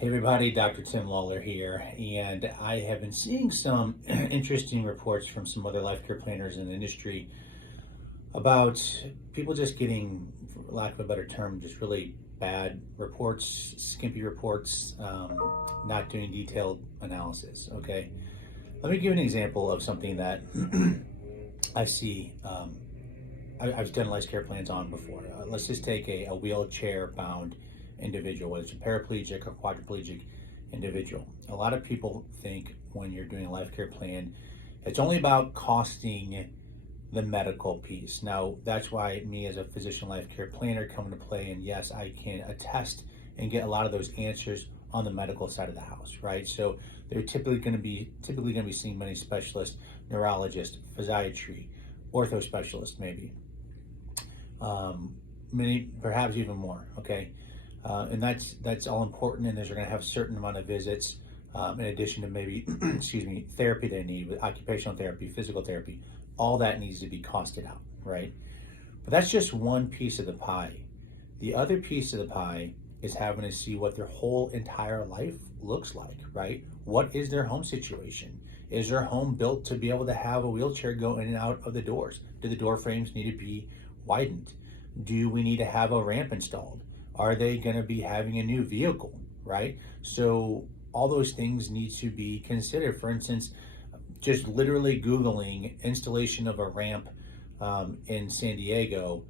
Hey everybody, Dr. Tim Lawler here, and I have been seeing some interesting reports from some other life care planners in the industry about people just getting, for lack of a better term, just really bad reports, skimpy reports, not doing detailed analysis. Okay, let me give you an example of something that I see. I've done life care plans on before. Let's just take a wheelchair bound individual, whether it's a paraplegic or quadriplegic individual. A lot of people think when you're doing a life care plan, it's only about costing the medical piece. Now, that's why me as a physician life care planner come into play. And yes, I can attest and get a lot of those answers on the medical side of the house, right? So they're typically going to be seeing many specialists, neurologists, physiatry, ortho specialists, maybe. Many, perhaps even more. Okay, and that's all important. And they're going to have a certain amount of visits, in addition to maybe, excuse me, therapy they need with occupational therapy, physical therapy. All that needs to be costed out, right? But that's just one piece of the pie. The other piece of the pie is having to see what their whole entire life looks like, right? What is their home situation? Is their home built to be able to have a wheelchair go in and out of the doors? Do the door frames need to be widened? Do we need to have a ramp installed? Are they going to be having a new vehicle, right? So all those things need to be considered. For instance, just literally Googling installation of a ramp in San Diego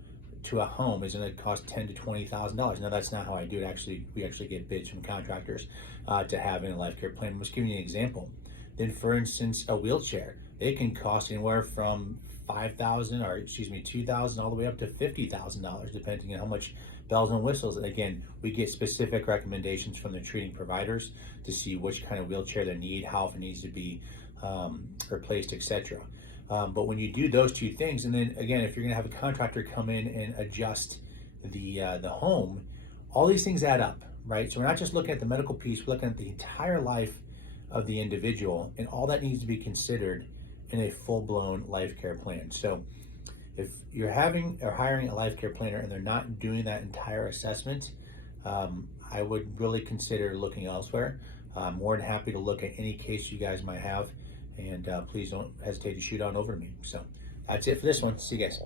to a home is going to cost $10,000 to $20,000. Now that's not how I do it. Actually, we actually get bids from contractors to have in a life care plan. I'm just giving you an example. Then, for instance, a wheelchair, they can cost anywhere from $2,000 all the way up to $50,000, depending on how much bells and whistles. And again, we get specific recommendations from the treating providers to see which kind of wheelchair they need, how often it needs to be replaced, etc. But when you do those two things, and then again, if you're going to have a contractor come in and adjust the home, all these things add up, right? So we're not just looking at the medical piece; we're looking at the entire life of the individual, and all that needs to be considered in a full-blown life care plan. So if you're having or hiring a life care planner and they're not doing that entire assessment, I would really consider looking elsewhere. I'm more than happy to look at any case you guys might have, and please don't hesitate to shoot on over to me. So that's it for this one. See you guys.